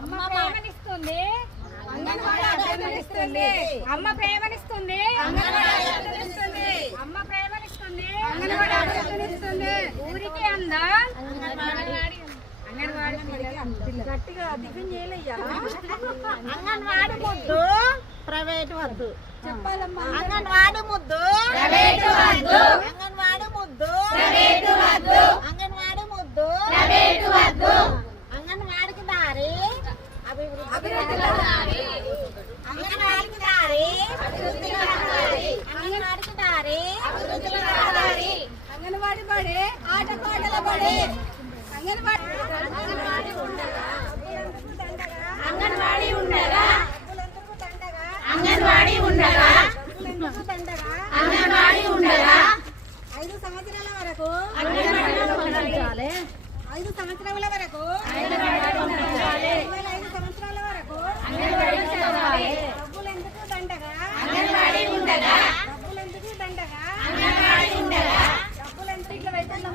అమ్మ ప్రేమనిస్తుంది, అమ్మ ప్రేమనిస్తుంది, అమ్మ ప్రేమనిస్తుంది, ఊరికి అందా గట్టిగా టిఫిన్ చేయలేయ్యా. అంగన్వాడి ముద్దు ప్రైవేట్ వద్దు చెప్పాలమ్మా. అంగన్వాడి ముద్దు ప్రైవేట్ వద్దు, అంగన్వాడి ముద్దు ప్రైవేట్ వద్దు, అంగన్వాడి ముద్దు ప్రైవేట్ వద్దు, అంగన్వాడికి దారి అభివృద్ధి దారి అంగన్వాడికి దారి అంగన్వాడికి దారి అంగన్వాడి బడి ఆటపాటల బడి అంగన్వాడి అంగన్వాడీ ఉండగా, అంగన్వాడీ ఉండగా, అంగన్వాడీ ఉండగా 5 సంవత్సరాల వరకు 5 సంవత్సరాల వరకు 5 సంవత్సరాల వరకు డబ్బులు ఎందుకు దండగా, అంగన్వాడీ ఉండగా, డబ్బులు ఎందుకు దండగా, అంగన్వాడీ ఉండగా, డబ్బులు ఎందుకు ఇట్లా పెట్టండి.